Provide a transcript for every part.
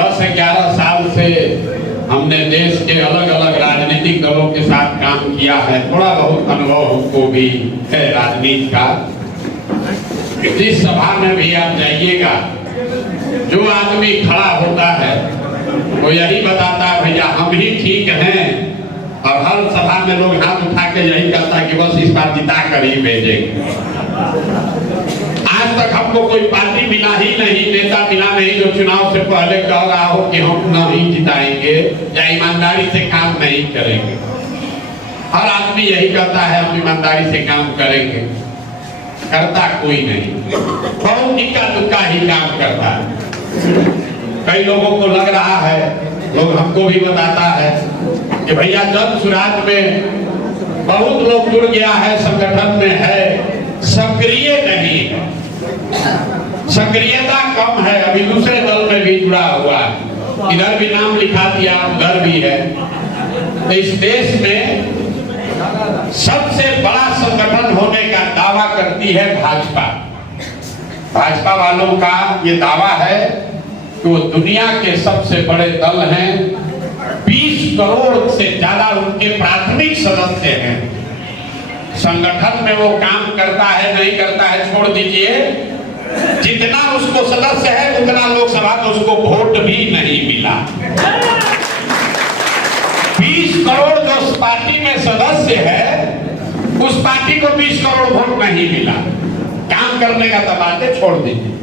10-11 साल से हमने देश के अलग अलग राजनीतिक दलों के साथ काम किया है। थोड़ा बहुत अनुभव हमको भी है राजनीति का। जिस सभा में भी आप जाइएगा, जो आदमी खड़ा होता है वो यही बताता है भैया हम ही ठीक हैं, और हर सभा में लोग हाथ उठा के यही कहता है कि बस इस बार जिता कर ही भेजेंगे। आज तक हमको कोई पार्टी मिला ही नहीं, नेता मिला नहीं जो चुनाव से पहले कह रहा हो कि हम नहीं जिताएंगे या ईमानदारी से काम नहीं करेंगे। हर आदमी यही कहता है हम ईमानदारी से काम करेंगे, करता कोई नहीं, बहुत इक्का दुक्का ही काम करता है। कई लोगों को लग रहा है, लोग हमको भी बताता है कि भैया जन सुराज में बहुत लोग जुड़ गया है, संगठन में है, सक्रिय नहीं है, सक्रियता कम है। अभी दूसरे दल में भी जुड़ा हुआ है, इधर भी नाम लिखा दिया, उधर भी है। तो इस देश में सबसे बड़ा संगठन होने का दावा करती है भाजपा। भाजपा वालों का ये दावा है कि वो दुनिया के सबसे बड़े दल हैं, 20 करोड़ से ज्यादा उनके प्राथमिक सदस्य हैं। संगठन में वो काम करता है नहीं करता है छोड़ दीजिए, जितना उसको सदस्य है उतना लोकसभा में उसको वोट भी नहीं मिला। 20 करोड़ जो उस पार्टी में सदस्य है, उस पार्टी को 20 करोड़ वोट नहीं मिला। काम करने का तो बातें छोड़ दीजिए।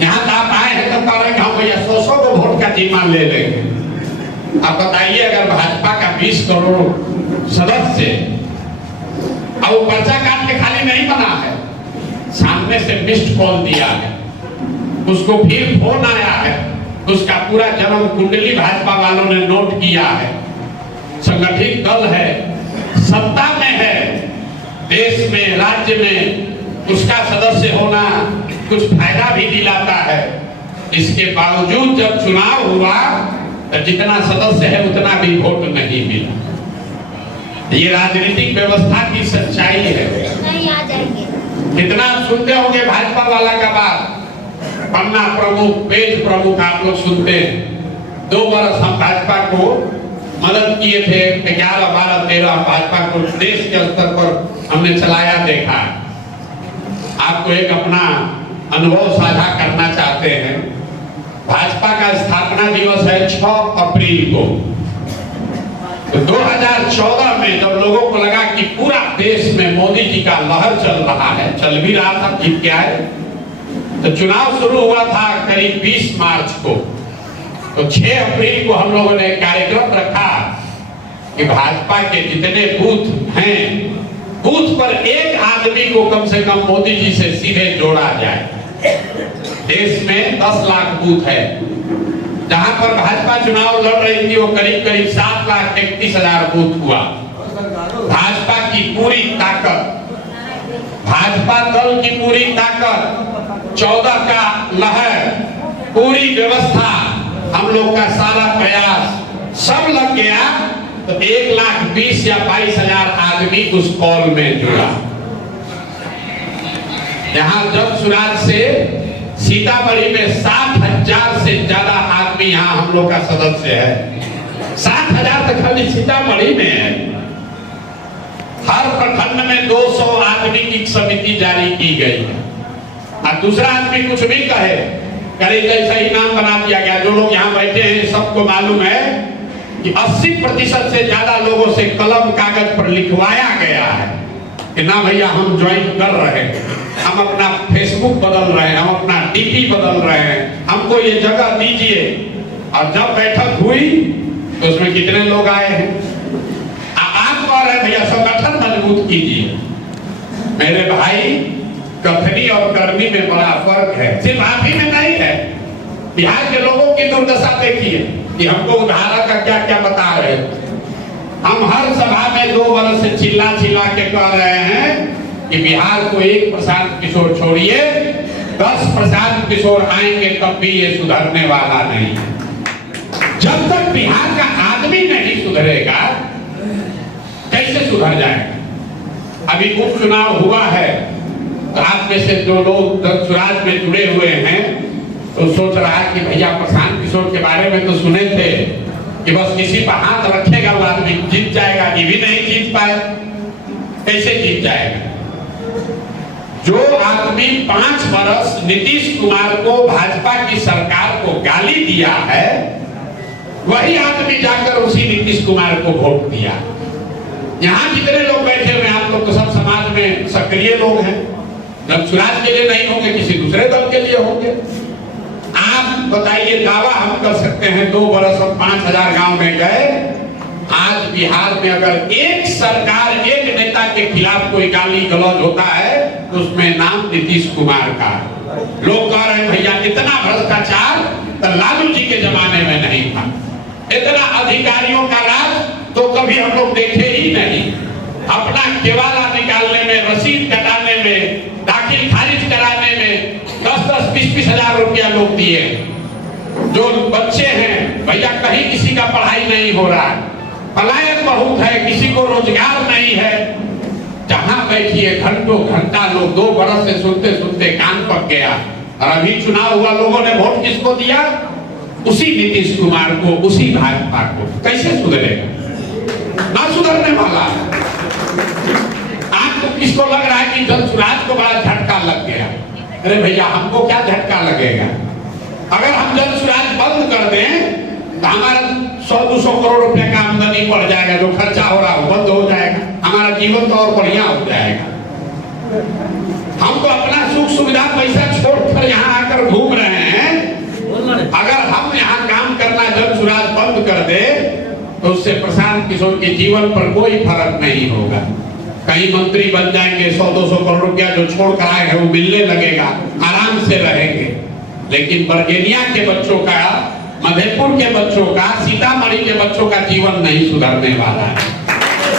यहाँ तो आप आए हैं तो कह रहे हैं हम भैया 100 को वोट का जीमा ले लेंगे। आप बताइए अगर भाजपा का 20 करोड़ सदस्य और वो पर्चा काट के खाली नहीं बना है, सामने से मिस्ड कॉल दिया है, उसको फिर फोन आया है, उसका पूरा जन्म कुंडली भाजपा वालों ने नोट किया है, संगठित दल है, सत्ता में है, देश में राज्य में उसका सदस्य होना कुछ फायदा भी दिलाता है। इसके बावजूद जब चुनाव हुआ तो जितना सदस्य है उतना भी वोट नहीं मिला। ये राजनीतिक व्यवस्था की सच्चाई है। नहीं आ जाएंगे। कितना सुनते होंगे भाजपा वाला का बात, पन्ना प्रमुख, पेज प्रमुख आप लोग सुनते हैं। 2 वर्ष हम भाजपा को मदद किए थे, 11, 12, 13 भाजपा को देश के स्तर पर हमने चलाया देखा। आपको एक अपना अनुभव साझा करना चाहते हैं। भाजपा का स्थापना दिवस है 6 अप्रैल को। तो 2014 में जब लोगों को लगा कि पूरा देश में मोदी जी का लहर चल रहा है, चल भी रहा था, जीत के आए, तो चुनाव शुरू हुआ था करीब 20 मार्च को। तो 6 अप्रैल को हम लोगों ने कार्यक्रम रखा कि भाजपा के जितने बूथ हैं, बूथ पर एक आदमी को कम से कम मोदी जी से सीधे जोड़ा जाए। देश में 10 लाख बूथ है। जहां पर भाजपा चुनाव लड़ रही थी वो करीब 7,31,000 बूथ हुआ। भाजपा की पूरी ताकत, भाजपा दल की पूरी ताकत, 14 का लहर, पूरी व्यवस्था, हम लोग का सारा प्रयास सब लग गया तो 1,20,000 या 22,000 आदमी उस कॉल में जुड़ा। यहाँ जब सुराज से सीतामढ़ी में 60,000 से ज्यादा आदमी यहाँ हम लोग का सदस्य है। 60,000 तक खाली सीतामढ़ी में है। हर प्रखंड में 200 आदमी की समिति जारी की गई है। और दूसरा आदमी कुछ भी कहे, करे जैसा ही नाम बना दिया गया। जो लोग यहाँ बैठे हैं सबको मालूम है कि 80% से ज्यादा लोगों से कलम कागज पर लिखवाया गया है कि ना भैया हम ज्वाइन कर रहे हैं, हम अपना फेसबुक बदल रहे हैं, हम अपना डीपी बदल रहे हैं, हमको ये जगह दीजिए। और जब बैठक हुई तो उसमें कितने लोग आए हैं? आप कह रहे हैं भैया संगठन मजबूत कीजिए। मेरे भाई, कथनी और कर्मी में बड़ा फर्क है। सिर्फ आप ही में नहीं है, बिहार के लोगों की दुर्दशा देखिए कि हमको उदाहरण का क्या क्या बता रहे हैं। हम हर सभा में 2 वर्ष से चिल्ला के कह रहे हैं कि बिहार को एक प्रशांत किशोर छोड़िए, 10 प्रशांत किशोर आएंगे तब भी ये सुधरने वाला नहीं। जब तक बिहार का आदमी नहीं सुधरेगा कैसे सुधर जाएगा? अभी उपचुनाव हुआ है तो आप में से जो लोग सुराज में जुड़े हुए हैं तो सोच रहा है कि भैया प्रशांत किशोर के बारे में तो सुने थे कि बस किसी पर हाथ रखेगा वो आदमी जीत जाएगा, ये भी नहीं जीत पाए। कैसे जीत जाएगा? जो आदमी 5 वर्ष नीतीश कुमार को, भाजपा की सरकार को गाली दिया है, वही आदमी जाकर उसी नीतीश कुमार को वोट दिया। यहाँ जितने लोग बैठे हुए आप लोग तो सब समाज में सक्रिय लोग हैं। जब स्वराज के लिए नहीं होंगे, किसी दूसरे दल के लिए होंगे। आप बताइए, दावा हम कर सकते हैं 2 वर्ष और 5000 गांव में गए। आज बिहार में अगर एक सरकार, एक नेता के खिलाफ कोई गाली गलौज होता है तो उसमें नाम नीतीश कुमार का। लोग कह रहे हैं भैया इतना भ्रष्टाचार तो लालू जी के जमाने में नहीं था, इतना अधिकारियों का राज तो कभी हम लोग देखे ही नहीं। अपना केवाला निकालने में, रसीद कटाने में, दाखिल खारिज कराने में 10-10, 20-20 हजार रुपया लोग दिए। जो बच्चे हैं भैया, कहीं किसी का पढ़ाई नहीं हो रहा है, पलायन बहुत है, किसी को रोजगार नहीं है। जहां बैठिए घंटों घंटा लोग 2 बरस से सुनते सुनते कान पक गया। और अभी चुनाव हुआ, लोगों ने वोट किसको दिया? उसी नीतीश कुमार को, उसी भाजपा को। कैसे सुधरेगा? ना सुधरने वाला। आपको किसको लग रहा है कि जनसुराज को बड़ा झटका लग गया? अरे भैया, हमको क्या झटका लगेगा? अगर हम जनसुराज बंद कर दें तो हमारा 100-200 करोड़ रुपए का आमदनी बढ़ जाएगा, जो खर्चा हो रहा है बंद हो जाएगा, हमारा जीवन तो और बढ़िया हो जाएगा। हम तो अपना सुख सुविधा पैसा छोड़कर यहाँ आकर घूम रहे हैं। अगर हम यहाँ काम करना जनसुराज बंद कर दे तो उससे प्रशांत किशोर के जीवन पर कोई फर्क नहीं होगा। कहीं मंत्री बन जाएंगे, 100-200 करोड़ रुपया जो छोड़ कर आए हैं वो मिलने लगेगा, आराम से रहेंगे। लेकिन बर्गेनिया के बच्चों का, मधेपुर के बच्चों का, सीतामढ़ी के बच्चों का जीवन नहीं सुधरने वाला है।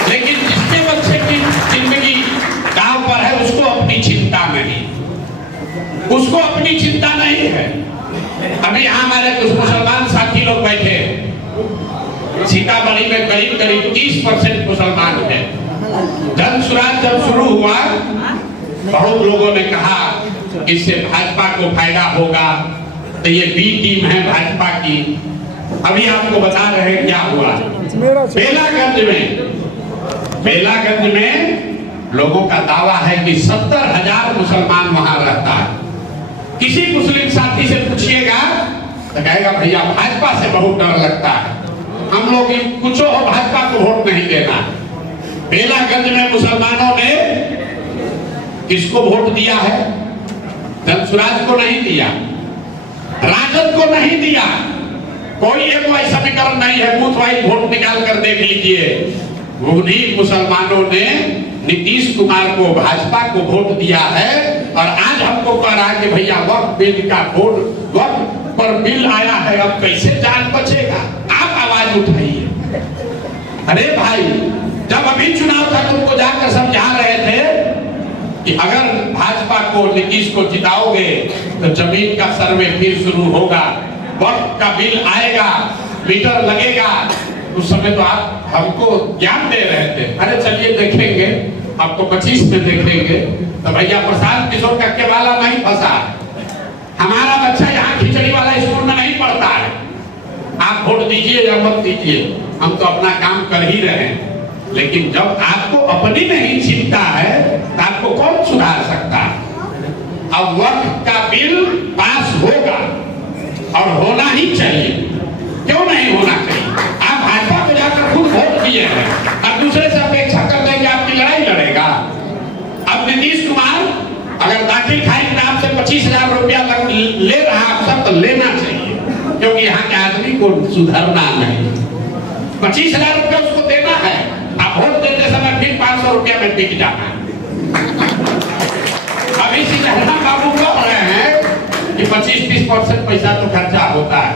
लेकिन जिसके बच्चे की जिंदगी दांव पर है उसको अपनी चिंता नहीं, उसको अपनी चिंता नहीं है। अभी यहाँ हमारे कुछ मुसलमान साथी लोग बैठे, सीतामढ़ी में करीब 30% मुसलमान है। जनसुराज जब शुरू हुआ बहुत लोगों ने कहा इससे भाजपा को फायदा होगा, तो ये बी टीम है भाजपा की। अभी आपको बता रहे हैं क्या हुआ। बेलागंज में लोगों का दावा है कि 70,000 मुसलमान वहां रहता है। किसी मुस्लिम साथी से पूछिएगा तो कहेगा भैया भाजपा से बहुत डर लगता है, हम लोग कुछ हो भाजपा को वोट नहीं देना। बेलागंज में मुसलमानों ने किसको वोट दिया है? जनसुराज को नहीं दिया, राजद को नहीं दिया। कोई एक समीकरण नहीं है, बूथ वाइज वोट निकाल कर देख लीजिए। उन्हीं मुसलमानों ने नीतीश कुमार को, भाजपा को वोट दिया है। और आज हमको कह रहा है कि भैया वक्त बिल का वोट, वक्त पर बिल आया है, अब कैसे जान बचेगा? आप आवाज उठाइए। अरे भाई, जब अभी चुनाव था तुमको जाकर समझा रहे थे कि अगर भाजपा को, नीतीश को जिताओगे तो जमीन का सर्वे फिर शुरू होगा, वक्त का बिल आएगा, मीटर लगेगा। उस समय तो आप हमको ज्ञान दे रहे थे। अरे चलिए देखेंगे, आपको 25 में देखेंगे। तो भैया प्रशांत किशोर का केवाला नहीं फंसा, हमारा बच्चा यहाँ खिचड़ी वाला स्कूल में नहीं पढ़ता है। आप वोट दीजिए या मत दीजिए, हम तो अपना काम कर ही रहे हैं। लेकिन जब आपको अपनी नहीं चिंता है तो आपको कौन सुधार सकता है? अब वक्त का बिल पास होगा और होना ही चाहिए। क्यों नहीं होना चाहिए? आप भाजपा को जाकर खुद वोट दिए हैं और दूसरे से अपेक्षा करते हैं कि आपकी लड़ाई लड़ेगा। अब नीतीश कुमार अगर दाखिल खारिज नाम से 25,000 रुपया ले रहा है, सब तो लेना चाहिए, क्योंकि यहाँ के आदमी को सुधरना नहीं। 25,000 रुपया उसको देना है। आप वोट देते समय फिर 500 रुपया में टिक जाना है। अभी सिंहना बाबू कह रहे हैं कि 25-30% पैसा तो खर्चा होता है।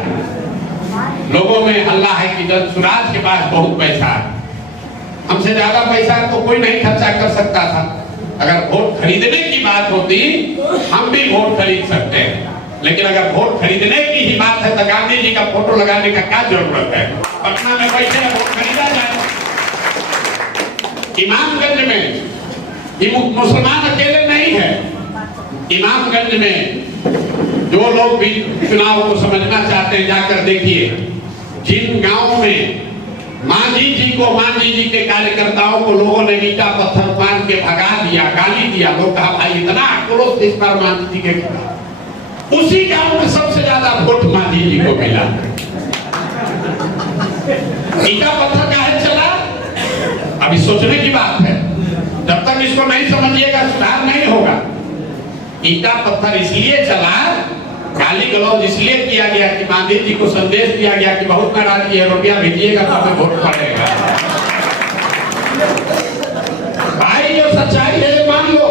लोगों में हल्ला है कि जनसुराज के पास बहुत पैसा है, हमसे ज्यादा पैसा तो कोई नहीं खर्चा कर सकता था। अगर वोट खरीदने की बात होती हम भी वोट खरीद सकते हैं, लेकिन अगर वोट खरीदने की ही बात है तो गांधी जी का फोटो लगाने का क्या जरूरत है? पटना में बैठे वोट खरीदा जाए। इमामगंज में मुसलमान अकेले नहीं है, इमामगंज में जो लोग भी चुनाव को समझना चाहते हैं जाकर देखिए, जिन गांवों में मांझी जी के कार्यकर्ताओं को लोगों ने ईटा पत्थर मार के भगा दिया, गाली दिया, लोग कहा भाई इतना आक्रोश इस बार मांझी जी के खिलाफ, उसी गांव में सबसे ज्यादा वोट मांझी जी को मिला। ईटा पत्थर काहे चला, अभी सोचने की बात है। जब तक इसको नहीं समझिएगा सुधार नहीं होगा। ईटा पत्थर इसलिए चला, गाली गलौज इसलिए किया गया कि गांधी जी को संदेश दिया गया कि बहुत नाराजगी है, रुपया भेजिएगा तो हमें वोट पड़ेगा। भाई जो सच्चाई है मान लो।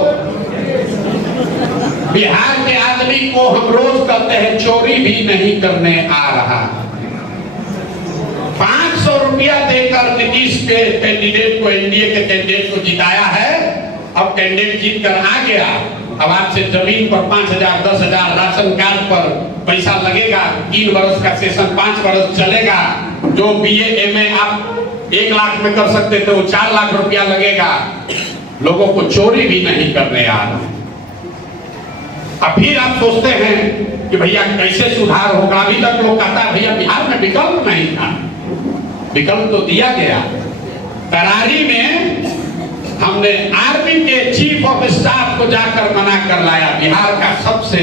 बिहार के आदमी को हम रोज कहते हैं चोरी भी नहीं करने आ रहा। 500 रुपया देकर नीतीश के कैंडिडेट को, एनडीए के कैंडिडेट को जिताया है। अब कैंडिडेट जीत कर आ गया, अब आपसे जमीन पर 5,000 10,000, राशन कार्ड पर पैसा लगेगा, 3 वर्ष का सेशन 5 वर्ष चलेगा। जो बीए एमए आप 1 लाख में कर सकते थे वो 4 लाख रुपया लगेगा। लोगों को चोरी भी नहीं करने आ रहा। अब फिर आप सोचते हैं कि भैया कैसे सुधार होगा। अभी तक लोग कहता है भैया बिहार में विकल्प नहीं था, विकल्प तो दिया गया। करारी में हमने आर्मी के चीफ ऑफ स्टाफ को जाकर मना कर लाया। बिहार का सबसे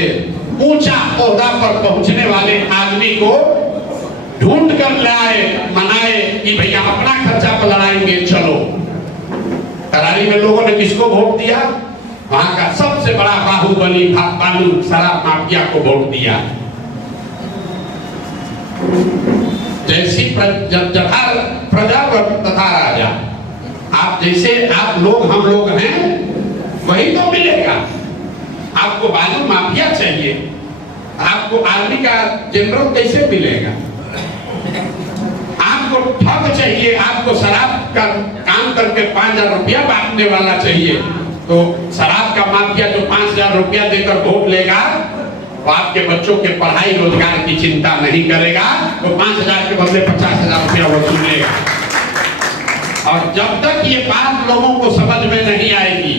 ऊंचा ओहदा पर पहुंचने वाले आदमी को ढूंढ कर लाए, मनाए कि भैया अपना खर्चा पर लड़ाएंगे, चलो। करारी में लोगों ने किसको वोट दिया? वहां का सबसे बड़ा बाहुबली बालू शराब माफिया को वोट दिया। जैसी प्रजा तथा राजा, आप जैसे आप लोग हम लोग हैं वही तो मिलेगा। आपको बालू माफिया चाहिए, आपको आर्मी का जनरल कैसे मिलेगा? आपको ठग चाहिए, आपको शराब का काम करके 5,000 रुपया बांटने वाला चाहिए, तो शराब का माफिया जो 5,000 रुपया देकर वोट लेगा वो आपके बच्चों के पढ़ाई रोजगार की चिंता नहीं करेगा, तो 5,000 के बदले 50,000 रुपया वसूलेगा। और जब तक ये बात लोगों को समझ में नहीं आएगी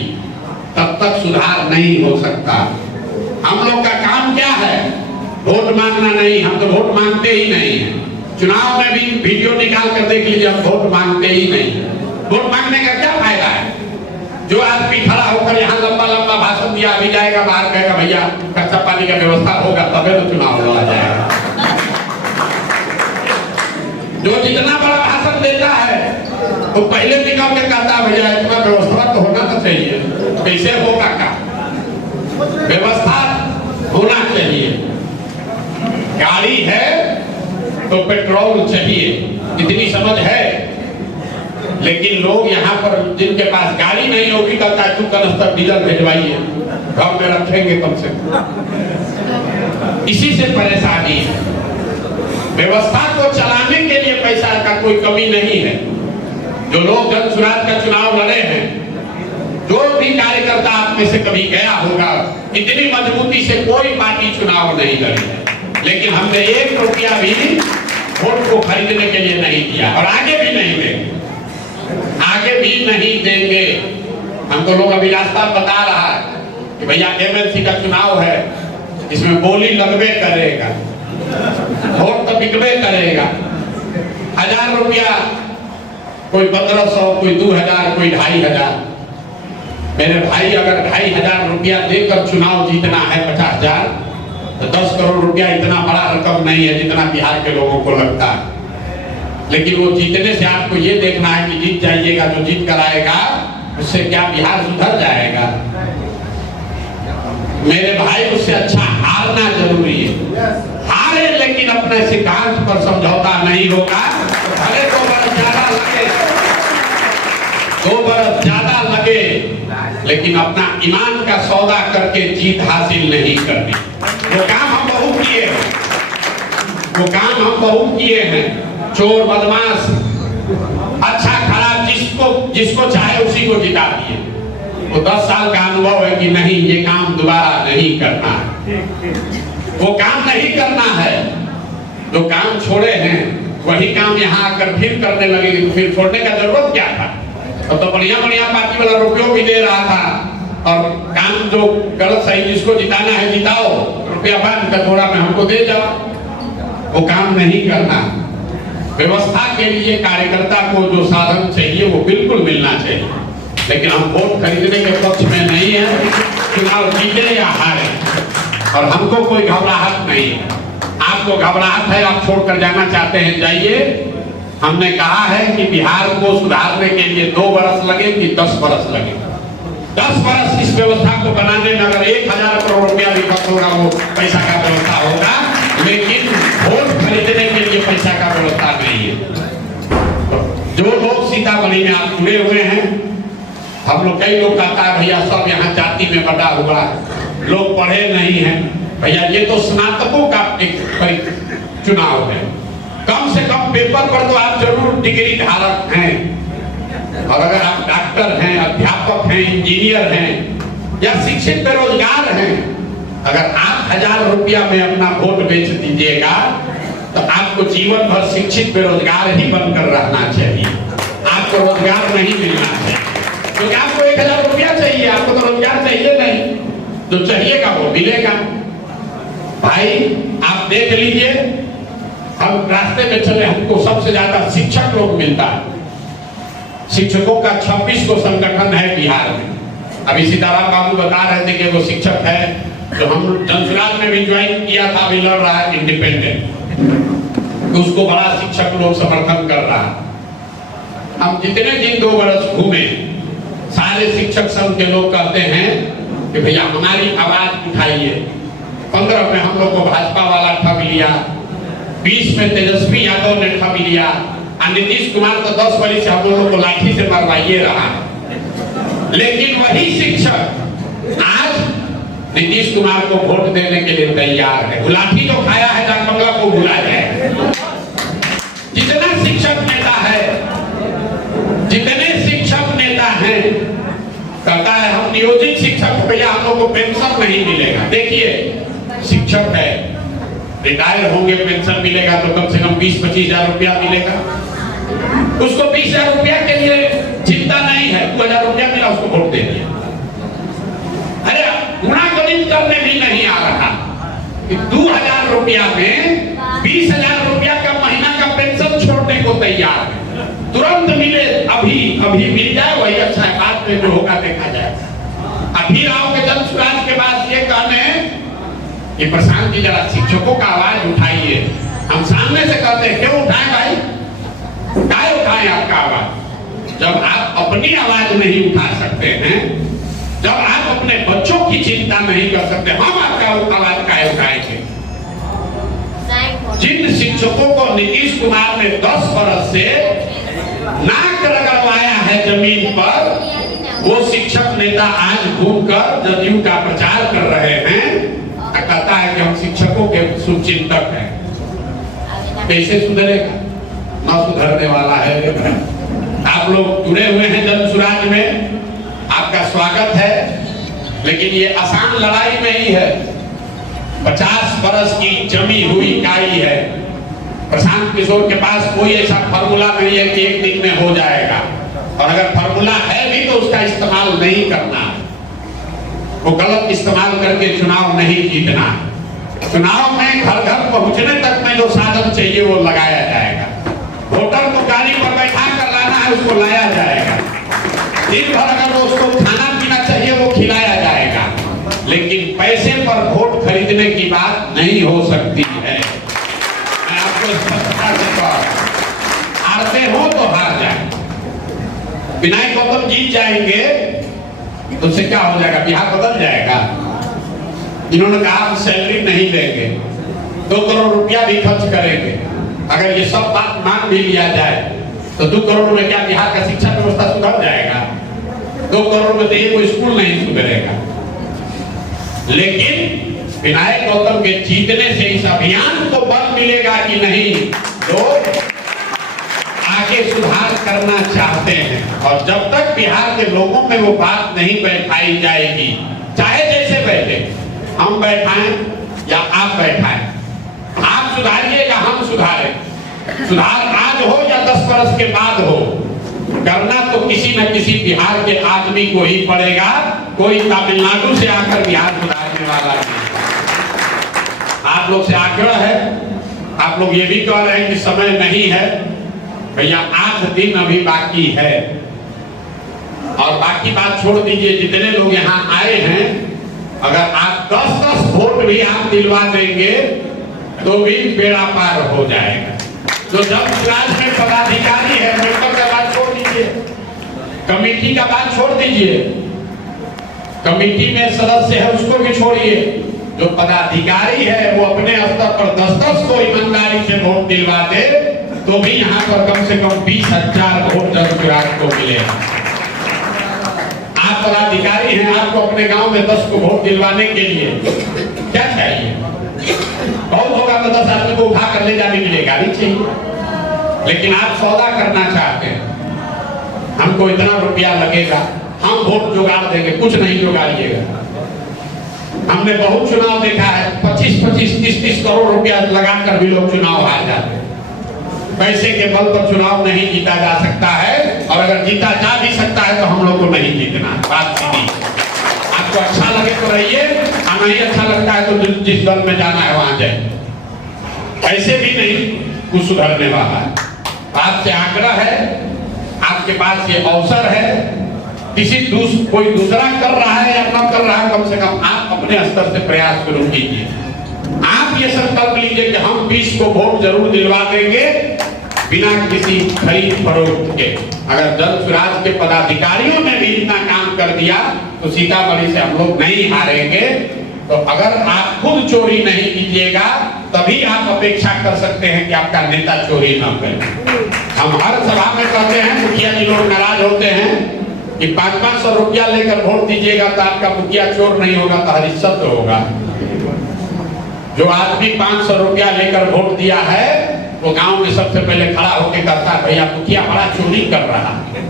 तब तक सुधार नहीं हो सकता। हम लोग का काम क्या है? वोट मांगना नहीं, हम तो वोट मांगते ही नहीं है। चुनाव में भी वीडियो निकाल कर देख लीजिए, हम वोट मांगते ही नहीं। वोट मांगने का क्या फायदा है? जो आदमी खड़ा होकर यहाँ लंबा लंबा भाषण दिया, अभी जाएगा बाहर कहेगा भैया कच्चा पानी का व्यवस्था होगा तबे तो चुनाव लड़ा जाएगा। जो जितना बड़ा भाषण देता है तो पहले निकाल के कहता है भैया इतना व्यवस्था तो होना तो चाहिए। कैसे होगा का? व्यवस्था होना चाहिए। गाड़ी है तो पेट्रोल चाहिए, इतनी समझ है। लेकिन लोग यहाँ पर जिनके पास गाड़ी नहीं होगी कहता है 2 कनस्तर डीजल भेजवाइए, घर में रखेंगे कम से कम। इसी से परेशानी है। व्यवस्था को चलाने के लिए पैसा का कोई कमी नहीं है। जो लोग जन स्वराज का चुनाव लड़े हैं, जो भी कार्यकर्ता आप में से कभी गया होगा, इतनी मजबूती से कोई पार्टी चुनाव नहीं लड़ी है। लेकिन हमने 1 रुपया भी वोट को खरीदने के लिए नहीं दिया और आगे भी नहीं देंगे, आगे भी नहीं देंगे। हमको लोग अभी रास्ता बता रहा है कि भैया एमएलसी का चुनाव है, इसमें बोली लगबे करेगा, वोट तो बिकबे करेगा। 1,000 रुपया, कोई 1,500, कोई 2,000, कोई 2,500। मेरे भाई अगर 2,500 रुपया देकर चुनाव जीतना है 50,000, तो 10 करोड़ रुपया इतना बड़ा रकम नहीं है जितना बिहार के लोगों को लगता है। लेकिन वो जीतने से आपको ये देखना है कि जीत जाइएगा, जो जीत कर आएगा उससे क्या बिहार सुधर जाएगा? मेरे भाई उससे अच्छा हारना जरूरी है। हारे लेकिन अपने सिद्धांत पर समझौता नहीं होगा। भले 2 बरस ज्यादा लगे, 2 बरस ज्यादा लगे, लेकिन अपना ईमान का सौदा करके जीत हासिल नहीं करनी। वो काम हम बहुत किए हैं, वो काम हम बहुत किए हैं। चोर बदमाश अच्छा खराब जिसको चाहे उसी को जिता दिए। वो 10 साल का अनुभव है कि नहीं ये काम दोबारा नहीं करना है, वो काम नहीं करना है। जो काम छोड़े हैं वही काम यहाँ आकर फिर करने लगे, तो फिर छोड़ने का जरूरत क्या था? तो बढ़िया बढ़िया पार्टी वाला रुपयों भी दे रहा था और काम जो गलत सही जिसको जिताना है जिताओ, रुपया बैंक कटोरा में हमको दे जाओ, वो काम नहीं करना। व्यवस्था के लिए कार्यकर्ता को जो साधन चाहिए वो बिल्कुल मिलना चाहिए, लेकिन हम वोट खरीदने के पक्ष में नहीं है। चुनाव जीते या हारे, और हमको कोई घबराहट नहीं है। आपको घबराहट है, आप छोड़कर जाना चाहते हैं, जाइए। हमने कहा है कि बिहार को सुधारने के लिए 2 बरस लगे कि 10 बरस लगे। 10 बरस इस व्यवस्था को बनाने में अगर 1000 करोड़ रुपया भी खर्च होगा, वो पैसा का व्यवस्था होगा, लेकिन वोट खरीदने के लिए पैसा का व्यवस्था नहीं है। जो लोग सीतामढ़ी में आप जुड़े हुए हैं, हम लोग, कई लोग कहता है भैया सब यहाँ जाति में बटा हुआ है, लोग पढ़े नहीं हैं। भैया ये तो स्नातकों का एक चुनाव है। कम से कम पेपर पर तो आप जरूर डिग्री धारक हैं, और अगर आप डॉक्टर हैं, अध्यापक हैं, इंजीनियर हैं या शिक्षित बेरोजगार हैं, अगर आप 1000 रुपया में अपना वोट बेच दीजिएगा तो आपको जीवन भर शिक्षित बेरोजगार ही बनकर रहना चाहिए। आपको रोजगार नहीं मिलना चाहिए, क्योंकि आपको 1000 रुपया चाहिए, आपको तो रोजगार चाहिए नहीं। जो चाहिएगा वो मिलेगा। भाई आप देख लीजिए, हम रास्ते में चले, हमको सबसे ज्यादा शिक्षक लोग मिलता है। शिक्षकों का 26 को संगठन है बिहार में। अभी सीताराम बाबू बता रहे थे कि वो शिक्षक है, जो हम जनसुराज में भी ज्वाइन किया था, अभी लड़ रहा है इंडिपेंडेंट, तो उसको बड़ा शिक्षक लोग समर्थन कर रहा है। हम जितने दिन 2 बरस घूमे, सारे शिक्षक संघ के लोग कहते हैं कि भैया हमारी आवाज उठाइए। 15 में हम लोग को भाजपा वाला ठग लिया, 20 में तेजस्वी यादव ने ठग लिया, और नीतीश कुमार तो 10 बरस से हम लोगों को लाठी से मरवाइए रहा है। लेकिन वही शिक्षक आज नीतीश कुमार को वोट देने के लिए तैयार है। लाठी जो खाया है डाकबंगला को भुला जाए। जितना शिक्षक नेता है, जितने शिक्षक नेता हैं, कहता है हम नियोजित शिक्षक, भैया हम लोग को पेंशन नहीं मिलेगा। देखिए शिक्षक है, रिटायर होंगे, पेंशन मिलेगा तो कम से कम 20-25 हजार रुपया मिलेगा। उसको 20 हजार रुपया के लिए चिंता नहीं है, 2000 रुपया मिला उसको वोट दे दिया। अरे गुणा गणित करने भी नहीं आ रहा कि 2000 रुपया में 20,000 रुपया का महीना का पेंशन छोड़ने को तैयार है। तुरंत मिले, अभी मिल जाए वही अच्छा है, बाद में जो होगा देखा जाएगा। अभी राव के जनसुराज के बाद ये कहने कि प्रशांत जी जरा शिक्षकों का आवाज उठाइए। हम सामने से कहते हैं क्यों उठाएं भाई, क्या उठाएं आपका आवाज? जब आप अपनी आवाज नहीं उठा सकते हैं, जब आप अपने बच्चों की चिंता नहीं कर सकते, हम आपका आवाज क्या उठाएंगे? जिन शिक्षकों को नीतीश कुमार ने 10 बरस से नाक रगड़वाया है जमीन पर, वो शिक्षक नेता आज घूमकर जदयू का प्रचार कर रहे हैं, कहता है कि हम शिक्षकों के शुभचिंतक हैं। कैसे सुधरेगा? न सुधरने वाला है। आप लोग जुड़े हुए हैं जनसुराज में, आपका स्वागत है, लेकिन ये आसान लड़ाई नहीं है। 50 बरस की जमी हुई काई है। प्रशांत किशोर के पास कोई ऐसा फार्मूला नहीं है कि एक दिन में हो जाएगा, और अगर फार्मूला है भी तो उसका इस्तेमाल नहीं करना, वो गलत इस्तेमाल करके चुनाव नहीं जीतना। चुनाव में घर घर पहुंचने तक में जो साधन चाहिए वो लगाया जाएगा। वोटर को गाड़ी पर बैठा कर लाना है, उसको लाया जाएगा। दिन भर अगर उसको खाना पीना चाहिए वो खिलाया जाएगा, लेकिन पैसे पर वोट खरीदने की बात नहीं हो सकती है। मैं आपको स्पष्टता से हारते हो तो हार जाए। विनायक गौतम जीत जाएंगे तो उससे क्या हो जाएगा? बिहार बदल जाएगा। इन्होंने कहा हम सैलरी नहीं लेंगे, 2 करोड़ रुपया भी खर्च करेंगे। अगर ये सब बात मान भी लिया जाए तो 2 करोड़ में क्या बिहार का शिक्षा व्यवस्था सुधर जाएगा? 2 करोड़ में तो ये कोई स्कूल नहीं सुधरेगा। लेकिन विनायक गौतम के जीतने से इस अभियान को बल मिलेगा कि नहीं, लोग आगे सुधार करना चाहते हैं। और जब तक बिहार के लोगों में वो बात नहीं बैठाई जाएगी, चाहे जैसे बैठे, हम बैठाएं या आप बैठाएं, आप सुधारिए या हम सुधारें, सुधार आज हो या 10 वर्ष के बाद हो, करना तो किसी न किसी बिहार के आदमी को ही पड़ेगा। कोई तमिलनाडु से आकर बिहार सुधारने वाला नहीं। आप लोग से आग्रह है, आप लोग ये भी कह रहे हैं कि समय नहीं है, भैया 8 दिन अभी बाकी है। और बाकी बात छोड़ दीजिए, जितने लोग यहाँ आए हैं, अगर आप 10-10 वोट भी आप दिलवा देंगे तो भी बेड़ा पार हो जाएगा। जो जब में पदाधिकारी है, मेंबर का बात छोड़ दीजिए, कमेटी का बात छोड़ दीजिए, कमेटी में सदस्य है उसको भी छोड़िए, जो पदाधिकारी है वो अपने स्तर पर 10-10 को ईमानदारी से वोट दिलवा दे तो भी यहाँ पर कम से कम 20,000 वोट जनसुराज को मिलेगा। आप पदाधिकारी हैं, आपको अपने गांव में 10 को वोट दिलवाने के लिए क्या चाहिए? बहुत होगा तो 10 आदमी को उठा कर ले जाने के लिए गाड़ी चाहिए। लेकिन आप सौदा करना चाहते हैं, हमको इतना रुपया लगेगा, हम वोट जुगाड़ देंगे, कुछ नहीं जुगाड़िएगा। हमने बहुत चुनाव देखा है, 25-25, 30-30 करोड़ रुपया लगाकर भी लोग चुनाव हार जाते हैं। पैसे के बल पर चुनाव नहीं जीता जा सकता है, और अगर जीता जा भी सकता है तो हम लोग को नहीं जीतना। बात सीधी। आपको अच्छा लगे तो रहिए, नहीं अच्छा लगता है तो जिस दल में जाना है वहां जाए। ऐसे भी नहीं कुछ सुधरने वाला है। आपसे आग्रह है, आपके पास ये अवसर है, कोई दूसरा कर रहा है या न कर रहा है, कम से कम आप अपने स्तर से प्रयास शुरू कीजिए। आप ये संकल्प लीजिए कि हम 20 को वोट जरूर दिलवा देंगे बिना किसी खरीद फरोख्त के। अगर जनसुराज के पदाधिकारियों ने भी इतना काम कर दिया तो सीतामढ़ी से हम लोग नहीं हारेंगे। तो अगर आप खुद चोरी नहीं कीजिएगा तभी आप अपेक्षा कर सकते हैं कि आपका नेता चोरी न करे। हम हर सभा में कहते हैं, मुखिया जी लोग नाराज होते हैं कि 500-500 रुपया लेकर वोट दीजिएगा तो आपका मुखिया चोर नहीं होगा तो हरिश्चंद्र होगा। जो आदमी 500 रुपया लेकर वोट दिया है वो गांव में सबसे पहले खड़ा होकर कहता है, भैया मुखिया बड़ा चोरी कर रहा है,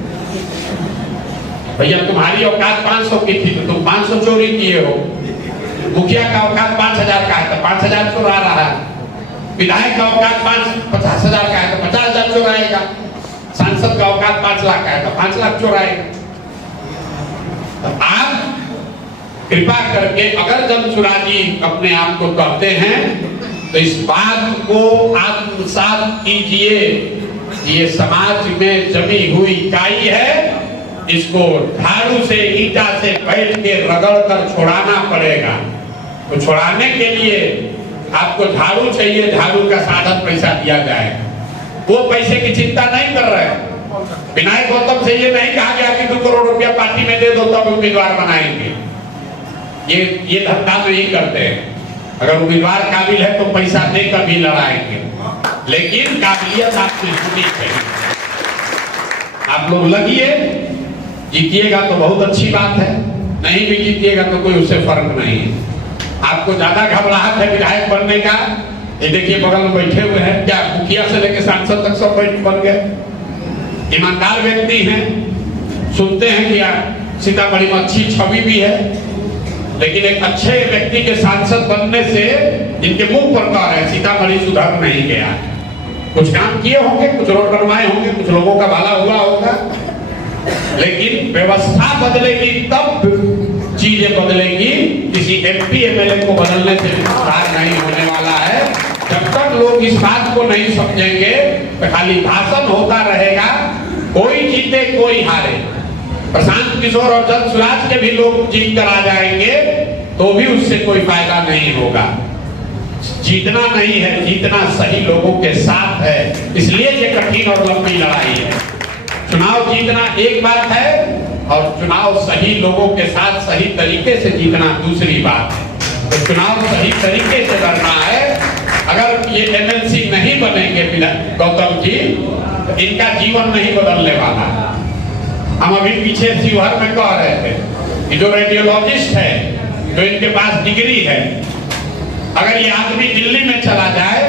भैया तुम्हारी औकात 500 की थी तो तुम 500 चोरी किए हो। मुखिया का औकात 5,000 का है तो 5,000 चोरा रहा है। विधायक का औकात 50,000 का है तो 50,000 चोराएगा। सांसद का औकात 5 लाख का है तो 5 लाख चोराएगा। तो आप कृपा करके अगर जनसुराजी अपने आप को कहते हैं तो इस बात को आत्मसात कीजिए, ये समाज में जमी हुई इकाई है, इसको झाड़ू से ईंटा से बैठ के रगड़ कर छोड़ाना पड़ेगा। तो छोड़ाने के लिए आपको झाड़ू चाहिए, झाड़ू का साधन पैसा दिया जाए। वो पैसे की चिंता नहीं कर रहे हैं। विनायक गौतम से ये नहीं कहा गया कि 2 करोड़ रुपया पार्टी में दे दो तब उम्मीदवार बनाएंगे। ये धंधा नहीं करते हैं। अगर उम्मीदवार काबिल है तो पैसा देकर भी लड़ाएंगे, लेकिन काबिलियत आपकी होनी चाहिए। आप लोग लगिए, जीतिएगा तो बहुत अच्छी बात है, नहीं भी जीतिएगा तो कोई उससे फर्क नहीं है। आपको ज्यादा घबराहट है विधायक बनने का, ये देखिए बगल में बैठे हुए हैं, क्या मुखिया से लेकर सांसद तक सब बन गए। ईमानदार व्यक्ति हैं, सुनते हैं कि सीतामढ़ी में अच्छी छवि भी है, लेकिन एक अच्छे व्यक्ति के सांसद बनने से जिनके मुंह पर कह रहे हैं सीतामढ़ी सुधर नहीं गया। कुछ काम किए होंगे, कुछ रोड बनवाए होंगे, कुछ लोगों का भला हुआ होगा, लेकिन व्यवस्था बदलेगी तब चीजें बदलेगी। किसी MP MLA को बदलने से विस्तार नहीं होने वाला है। जब तक लोग इस बात को नहीं समझेंगे तो खाली भाषण होता रहेगा, कोई जीते कोई हारे। प्रशांत किशोर और जनसुराज के भी लोग जीत कर आ जाएंगे तो भी उससे कोई फायदा नहीं होगा। जीतना नहीं है, जीतना सही लोगों के साथ है, इसलिए ये कठिन और लंबी लड़ाई है। चुनाव जीतना एक बात है और चुनाव सही लोगों के साथ सही तरीके से जीतना दूसरी बात है। तो चुनाव सही तरीके से करना है। अगर ये MLC नहीं बनेंगे गौतम जी तो इनका जीवन नहीं बदलने वाला। हम अभी पीछे शिवहर में कह रहे थे कि जो रेडियोलॉजिस्ट है, जो इनके पास डिग्री है, अगर ये आदमी दिल्ली में चला जाए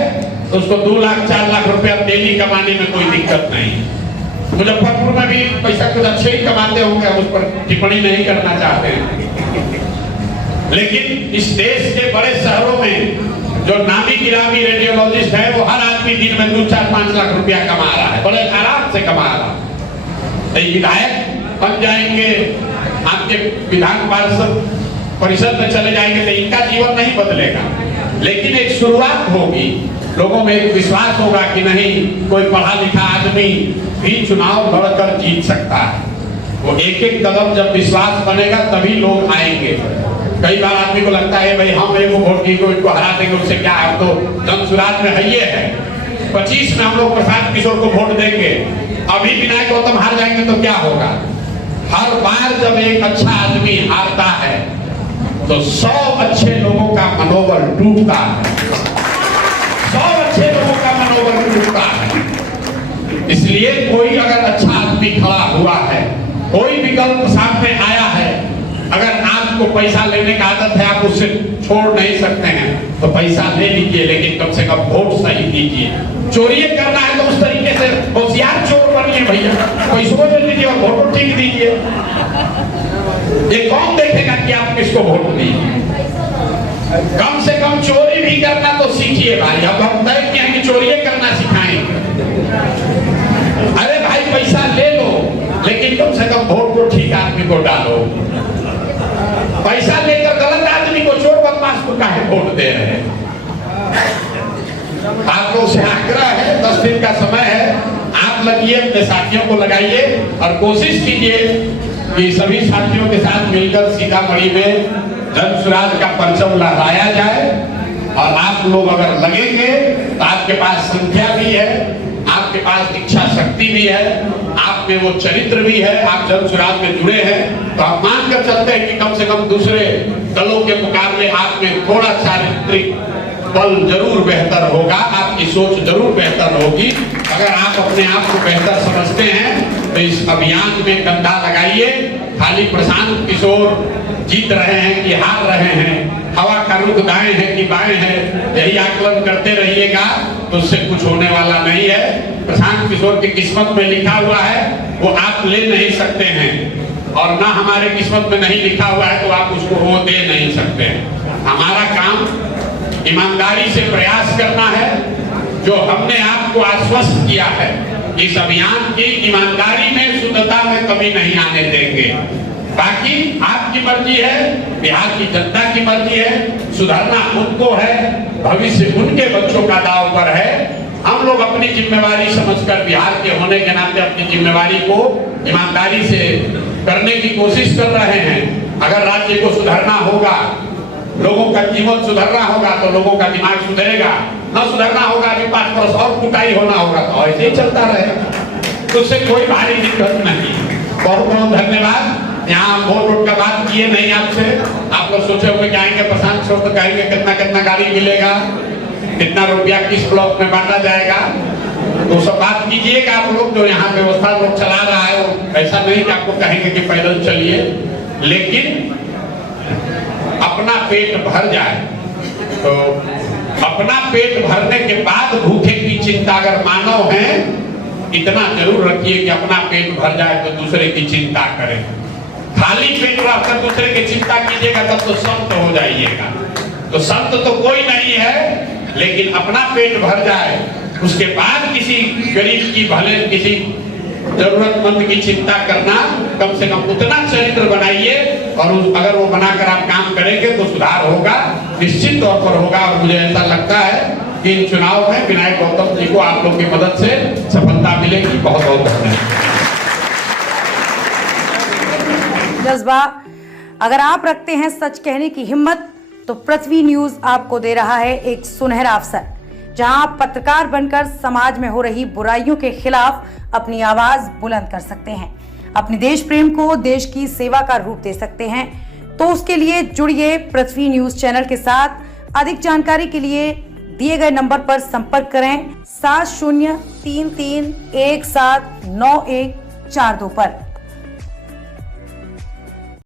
तो उसको 2 लाख 4 लाख रुपया डेली कमाने में कोई दिक्कत नहीं। मुजफ्फरपुर में भी पैसा कुछ अच्छे ही कमाते होंगे, हम उस पर टिप्पणी नहीं करना चाहते हैं। लेकिन इस देश के बड़े शहरों में जो नामी गिरामी रेडियोलॉजिस्ट है वो हर आदमी दिन में 2, 4, 5 लाख रुपया कमा रहा है, बड़े आराम से कमा रहा है। विधायक बन जाएंगे, आपके विधान पार्षद परिषद में चले जाएंगे तो इनका जीवन नहीं बदलेगा। लेकिन एक शुरुआत होगी, लोगों में एक विश्वास होगा कि नहीं, कोई पढ़ा लिखा आदमी भी चुनाव लड़कर जीत सकता है। वो एक एक कदम जब विश्वास बनेगा तभी लोग आएंगे। कई बार आदमी को लगता है भाई हम एक वोट की को इनको हरा देंगे, उससे क्या है, तो जन सुराज में है ये है। 25 में हम लोग प्रशांत किशोर को वोट देंगे, अभी विनायक गौतम हार जाएंगे तो क्या होगा। हर बार जब एक अच्छा आदमी हारता है तो 100 अच्छे लोगों का मनोबल टूटता है, 100 अच्छे लोगों का मनोबल टूटता है। इसलिए कोई अगर अच्छा आदमी खड़ा हुआ है, कोई विकल्प सामने आया है, अगर आपको पैसा लेने का आदत है, आप उससे छोड़ नहीं सकते हैं, तो पैसा ले लीजिए, लेकिन कम से कम वोट सही दीजिए। चोरी करना है तो उस तरीके से होशियार चोर बनिए भैया, पैसों ले लीजिए और वोट ठीक दीजिए। ये कौन देखेगा कि आप किसको वोट दीजिए। कम से कम चोरी भी करना तो सीखिए भाई। अब हम तय किया कि चोरी करना सिखाएंगे। अरे भाई पैसा ले लो, लेकिन कम से कम वोट को ठीक आदमी को डालो। पैसा लेकर गलत आदमी को, चोर बदमाश को काहे वोट दे रहे हैं। आप लोग से आग्रह है, 10 दिन का समय है, आप लगिए, अपने साथियों को लगाइए और कोशिश कीजिए कि सभी साथियों के साथ मिलकर सीतामढ़ी में जन सुराज का परचम लहराया जाए। और आप लोग अगर लगेंगे तो आपके पास संख्या भी है, आपके पास इच्छा शक्ति भी है, आप में वो चरित्र भी है, आप जन सुराज में जुड़े हैं, तो आप मानकर चलते हैं कि कम से कम दूसरे दलों के मुकाबले आप में थोड़ा चारित्रिक बल जरूर बेहतर होगा, आपकी सोच जरूर बेहतर होगी। अगर आप अपने आप को बेहतर समझते हैं तो इस अभियान में कंधा लगाइए। खाली प्रशांत किशोर जीत रहे हैं कि हार रहे हैं, हवा का रुख दाएं है कि बाएं है, यही आकलन करते रहिएगा तो उससे कुछ होने वाला नहीं है। प्रशांत किशोर की किस्मत में लिखा हुआ है वो आप ले नहीं सकते हैं, और ना हमारे किस्मत में नहीं लिखा हुआ है तो आप उसको वो दे नहीं सकते हैं। हमारा काम ईमानदारी से प्रयास करना है। जो हमने आपको आश्वस्त किया है, इस अभियान की ईमानदारी में, शुद्धता में कमी नहीं आने देंगे। बाकी आपकी मर्जी है, बिहार की जनता की मर्जी है, सुधारना उनको है, भविष्य उनके बच्चों का दाव पर है। हम लोग अपनी जिम्मेवारी समझकर बिहार के होने के नाते अपनी जिम्मेवारी को ईमानदारी से करने की कोशिश कर रहे हैं। अगर राज्य को सुधारना होगा, लोगों का जीवन सुधरना होगा तो लोगों का दिमाग सुधरेगा, न सुधरना होगा अभी 5 वर्ष और कुटाई होना होगा, तो ऐसे ही चलता रहेगा, उससे कोई भारी दिक्कत नहीं। बहुत बहुत धन्यवाद। यहाँ वोट का बात किए नहीं आपसे, आप लोग सोचे होंगे कि आएंगे प्रशांत किशोर तो कहेंगे कितना कितना गाड़ी मिलेगा, कितना रुपया किस ब्लॉक में बांटा जाएगा, तो सब बात कीजिएगा। आप लोग जो यहाँ व्यवस्था लोग चला रहा है वो ऐसा नहीं कि आपको कहेंगे कि पैदल चलिए, लेकिन अपना पेट भर जाए। तो अपना पेट भरने के बाद भूखे की चिंता अगर मानव है, इतना जरूर रखिए कि अपना पेट भर जाए तो दूसरे की चिंता करें। खाली पेट रखकर दूसरे की चिंता कीजिएगा तब तो संत हो जाइएगा। तो संत तो कोई नहीं है, लेकिन अपना पेट भर जाए उसके बाद किसी गरीब की, भले किसी जरूरतमंद की चिंता करना, कम से कम उतना चरित्र बनाइए। और अगर वो बनाकर आप काम करेंगे तो सुधार होगा, निश्चित तौर पर होगा। और मुझे ऐसा लगता है कि इन चुनाव में विनायक गौतम जी को आप लोग की मदद से सफलता मिलेगी। बहुत बहुत धन्यवाद। जज्बा अगर आप रखते हैं सच कहने की हिम्मत, तो पृथ्वी न्यूज आपको दे रहा है एक सुनहरा अवसर, जहां आप पत्रकार बनकर समाज में हो रही बुराइयों के खिलाफ अपनी आवाज बुलंद कर सकते हैं, अपने देश प्रेम को देश की सेवा का रूप दे सकते हैं। तो उसके लिए जुड़िए पृथ्वी न्यूज चैनल के साथ। अधिक जानकारी के लिए दिए गए नंबर पर संपर्क करें 7033179142 पर।